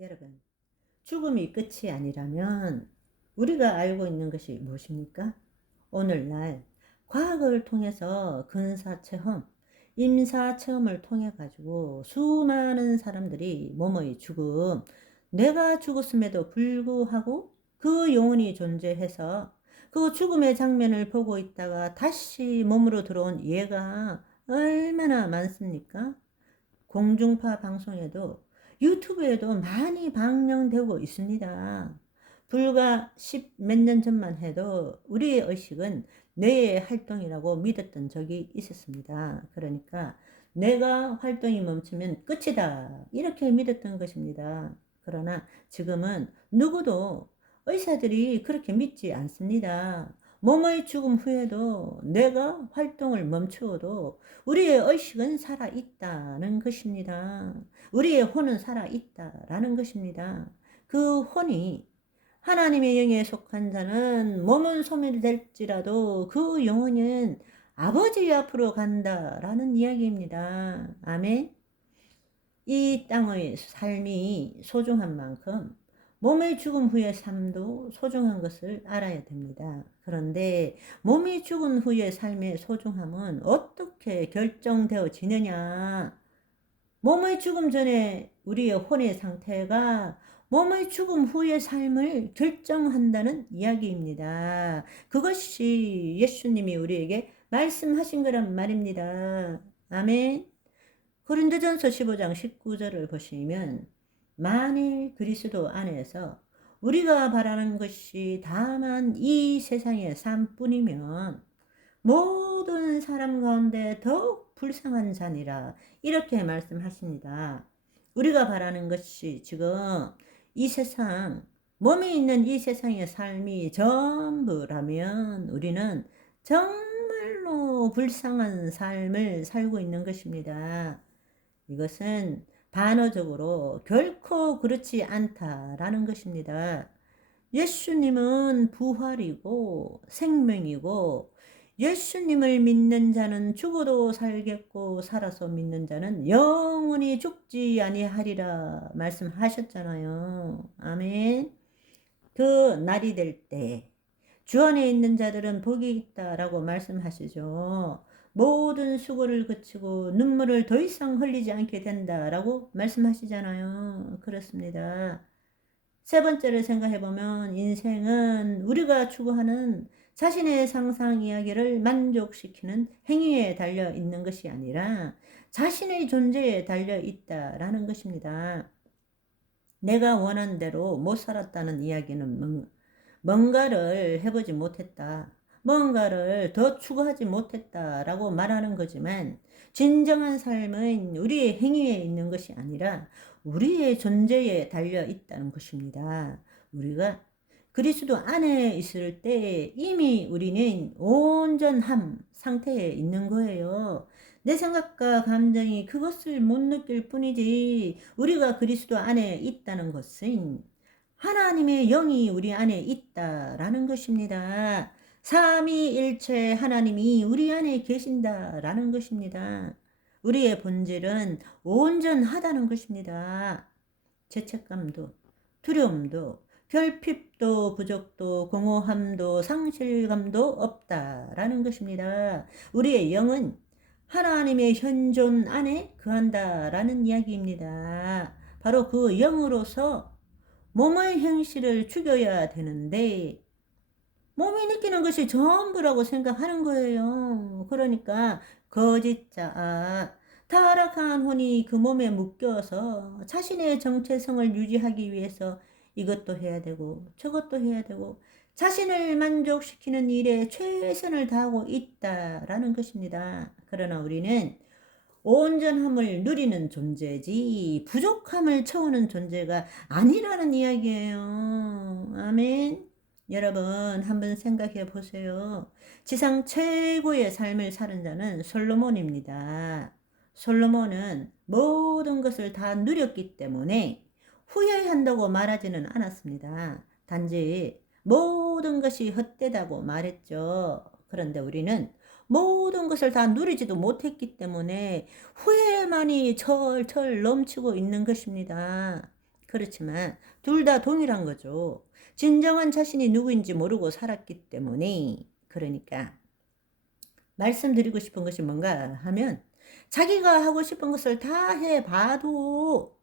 여러분, 죽음이 끝이 아니라면 우리가 알고 있는 것이 무엇입니까? 오늘날 과학을 통해서 근사체험, 임사체험을 통해 가지고 수많은 사람들이 몸의 죽음, 내가 죽었음에도 불구하고 그 영혼이 존재해서 그 죽음의 장면을 보고 있다가 다시 몸으로 들어온 예가 얼마나 많습니까? 공중파 방송에도 유튜브에도 많이 방영되고 있습니다. 불과 10 몇 년 전만 해도 우리의 의식은 뇌의 활동이라고 믿었던 적이 있었습니다. 그러니까 뇌가 활동이 멈추면 끝이다, 이렇게 믿었던 것입니다. 그러나 지금은 누구도 의사들이 그렇게 믿지 않습니다. 몸의 죽음 후에도 뇌가 활동을 멈추어도 우리의 의식은 살아있다는 것입니다. 우리의 혼은 살아있다라는 것입니다. 그 혼이 하나님의 영에 속한 자는 몸은 소멸될지라도 그 영혼은 아버지 앞으로 간다라는 이야기입니다. 아멘. 이 땅의 삶이 소중한 만큼 몸의 죽음 후의 삶도 소중한 것을 알아야 됩니다. 그런데 몸이 죽은 후의 삶의 소중함은 어떻게 결정되어지느냐? 몸의 죽음 전에 우리의 혼의 상태가 몸의 죽음 후의 삶을 결정한다는 이야기입니다. 그것이 예수님이 우리에게 말씀하신 거란 말입니다. 아멘. 고린도전서 15장 19절을 보시면 만일 그리스도 안에서 우리가 바라는 것이 다만 이 세상의 삶뿐이면 모든 사람 가운데 더욱 불쌍한 자니라, 이렇게 말씀하십니다. 우리가 바라는 것이 지금 이 세상, 몸에 있는 이 세상의 삶이 전부라면 우리는 정말로 불쌍한 삶을 살고 있는 것입니다. 이것은 반어적으로 결코 그렇지 않다라는 것입니다. 예수님은 부활이고 생명이고, 예수님을 믿는 자는 죽어도 살겠고 살아서 믿는 자는 영원히 죽지 아니하리라 말씀하셨잖아요. 아멘. 그 날이 될 때 주 안에 있는 자들은 복이 있다라고 말씀하시죠. 모든 수고를 그치고 눈물을 더 이상 흘리지 않게 된다라고 말씀하시잖아요. 그렇습니다. 세 번째를 생각해보면 인생은 우리가 추구하는 자신의 상상 이야기를 만족시키는 행위에 달려 있는 것이 아니라 자신의 존재에 달려 있다라는 것입니다. 내가 원한 대로 못 살았다는 이야기는 뭔가를 해보지 못했다, 뭔가를 더 추구하지 못했다라고 말하는 거지만, 진정한 삶은 우리의 행위에 있는 것이 아니라 우리의 존재에 달려 있다는 것입니다. 우리가 그리스도 안에 있을 때 이미 우리는 온전함 상태에 있는 거예요. 내 생각과 감정이 그것을 못 느낄 뿐이지, 우리가 그리스도 안에 있다는 것은 하나님의 영이 우리 안에 있다라는 것입니다. 삼위일체 하나님이 우리 안에 계신다라는 것입니다. 우리의 본질은 온전하다는 것입니다. 죄책감도, 두려움도, 결핍도, 부족도, 공허함도, 상실감도 없다라는 것입니다. 우리의 영은 하나님의 현존 안에 거한다라는 이야기입니다. 바로 그 영으로서 몸의 행실을 죽여야 되는데 몸이 느끼는 것이 전부라고 생각하는 거예요. 그러니까 거짓자, 타락한 혼이 그 몸에 묶여서 자신의 정체성을 유지하기 위해서 이것도 해야 되고 저것도 해야 되고 자신을 만족시키는 일에 최선을 다하고 있다라는 것입니다. 그러나 우리는 온전함을 누리는 존재지 부족함을 채우는 존재가 아니라는 이야기예요. 아멘. 여러분, 한번 생각해 보세요. 지상 최고의 삶을 사는 자는 솔로몬입니다. 솔로몬은 모든 것을 다 누렸기 때문에 후회한다고 말하지는 않았습니다. 단지 모든 것이 헛되다고 말했죠. 그런데 우리는 모든 것을 다 누리지도 못했기 때문에 후회만이 철철 넘치고 있는 것입니다. 그렇지만 둘 다 동일한 거죠. 진정한 자신이 누구인지 모르고 살았기 때문에. 그러니까 말씀드리고 싶은 것이 뭔가 하면 자기가 하고 싶은 것을 다 해봐도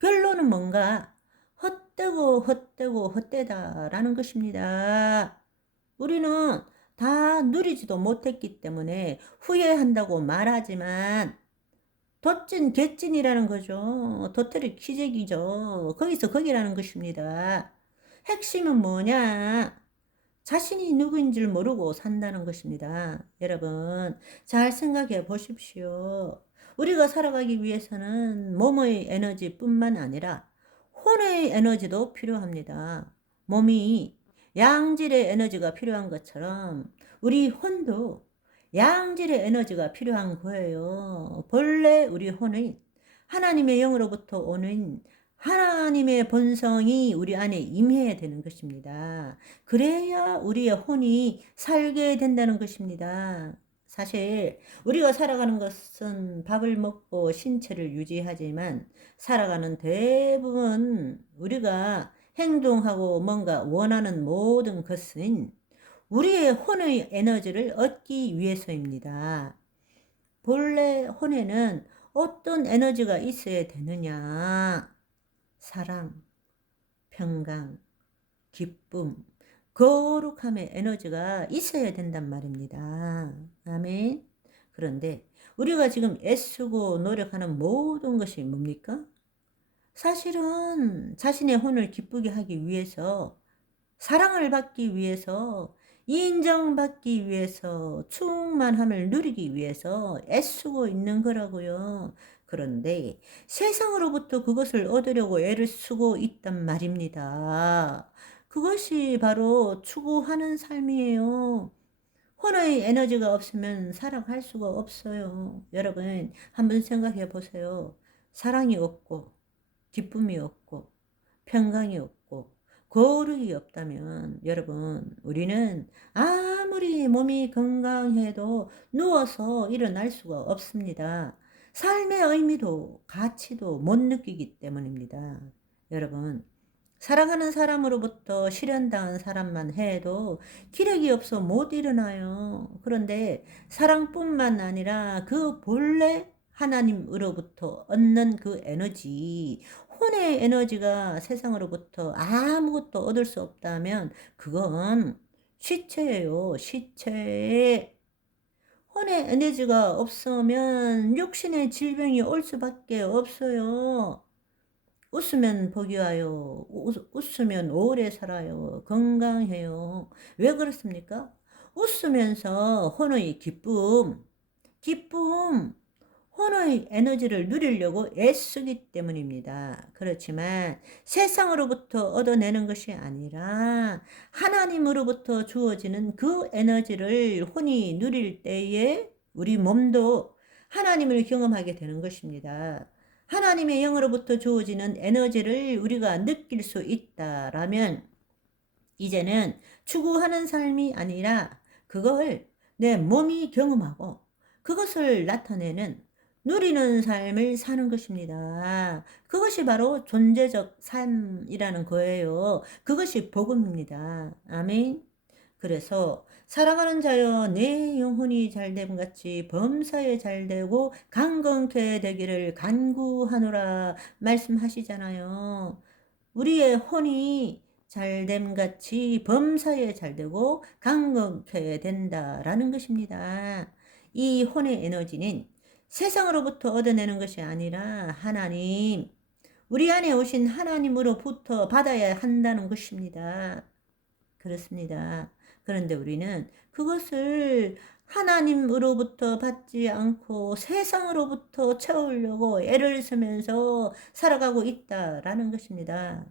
결론은 뭔가 헛되고 헛되고 헛되다라는 것입니다. 우리는 다 누리지도 못했기 때문에 후회한다고 말하지만 덧진 개찐이라는 거죠. 도토리 키재기죠. 거기서 거기라는 것입니다. 핵심은 뭐냐? 자신이 누구인 줄 모르고 산다는 것입니다. 여러분, 잘 생각해 보십시오. 우리가 살아가기 위해서는 몸의 에너지뿐만 아니라 혼의 에너지도 필요합니다. 몸이 양질의 에너지가 필요한 것처럼 우리 혼도 양질의 에너지가 필요한 거예요. 본래 우리 혼은 하나님의 영으로부터 오는 하나님의 본성이 우리 안에 임해야 되는 것입니다. 그래야 우리의 혼이 살게 된다는 것입니다. 사실 우리가 살아가는 것은 밥을 먹고 신체를 유지하지만 살아가는 대부분 우리가 행동하고 뭔가 원하는 모든 것은 우리의 혼의 에너지를 얻기 위해서입니다. 본래 혼에는 어떤 에너지가 있어야 되느냐? 사랑, 평강, 기쁨, 거룩함의 에너지가 있어야 된단 말입니다. 아멘. 그런데 우리가 지금 애쓰고 노력하는 모든 것이 뭡니까? 사실은 자신의 혼을 기쁘게 하기 위해서, 사랑을 받기 위해서, 인정받기 위해서, 충만함을 누리기 위해서 애쓰고 있는 거라고요. 그런데 세상으로부터 그것을 얻으려고 애를 쓰고 있단 말입니다. 그것이 바로 추구하는 삶이에요. 혼의 에너지가 없으면 살아갈 수가 없어요. 여러분, 한번 생각해 보세요. 사랑이 없고, 기쁨이 없고, 평강이 없고, 거룩이 없다면 여러분, 우리는 아무리 몸이 건강해도 누워서 일어날 수가 없습니다. 삶의 의미도 가치도 못 느끼기 때문입니다. 여러분, 살아가는 사람으로부터 실현당한 사람만 해도 기력이 없어 못 일어나요. 그런데 사랑뿐만 아니라 그 본래 하나님으로부터 얻는 그 에너지, 혼의 에너지가 세상으로부터 아무것도 얻을 수 없다면 그건 시체예요. 시체. 혼의 에너지가 없으면 육신의 질병이 올 수밖에 없어요. 웃으면 복이 와요. 웃으면 오래 살아요. 건강해요. 왜 그렇습니까? 웃으면서 혼의 기쁨, 혼의 에너지를 누리려고 애쓰기 때문입니다. 그렇지만 세상으로부터 얻어내는 것이 아니라 하나님으로부터 주어지는 그 에너지를 혼이 누릴 때에 우리 몸도 하나님을 경험하게 되는 것입니다. 하나님의 영으로부터 주어지는 에너지를 우리가 느낄 수 있다라면 이제는 추구하는 삶이 아니라 그걸 내 몸이 경험하고 그것을 나타내는 누리는 삶을 사는 것입니다. 그것이 바로 존재적 삶이라는 거예요. 그것이 복음입니다. 아멘. 그래서 사랑하는 자여 내 영혼이 잘됨 같이 범사에 잘되고 강건케 되기를 간구하노라 말씀하시잖아요. 우리의 혼이 잘됨 같이 범사에 잘되고 강건케 된다라는 것입니다. 이 혼의 에너지는 세상으로부터 얻어내는 것이 아니라 하나님, 우리 안에 오신 하나님으로부터 받아야 한다는 것입니다. 그렇습니다. 그런데 우리는 그것을 하나님으로부터 받지 않고 세상으로부터 채우려고 애를 쓰면서 살아가고 있다라는 것입니다.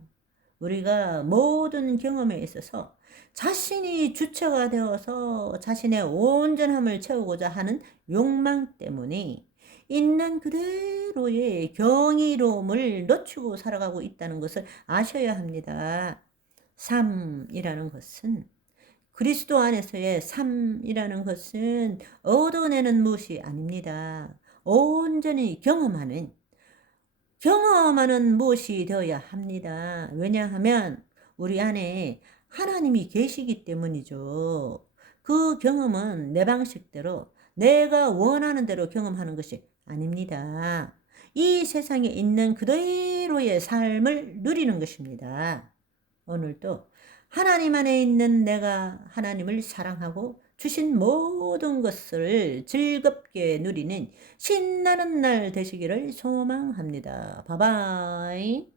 우리가 모든 경험에 있어서 자신이 주체가 되어서 자신의 온전함을 채우고자 하는 욕망 때문에 있는 그대로의 경이로움을 놓치고 살아가고 있다는 것을 아셔야 합니다. 삶이라는 것은 그리스도 안에서의 삶이라는 것은 얻어내는 무엇이 아닙니다. 온전히 경험하는 경험하는 무엇이 되어야 합니다. 왜냐하면 우리 안에 하나님이 계시기 때문이죠. 그 경험은 내 방식대로 내가 원하는 대로 경험하는 것이 아닙니다. 이 세상에 있는 그대로의 삶을 누리는 것입니다. 오늘도 하나님 안에 있는 내가 하나님을 사랑하고 주신 모든 것을 즐겁게 누리는 신나는 날 되시기를 소망합니다. 바바이.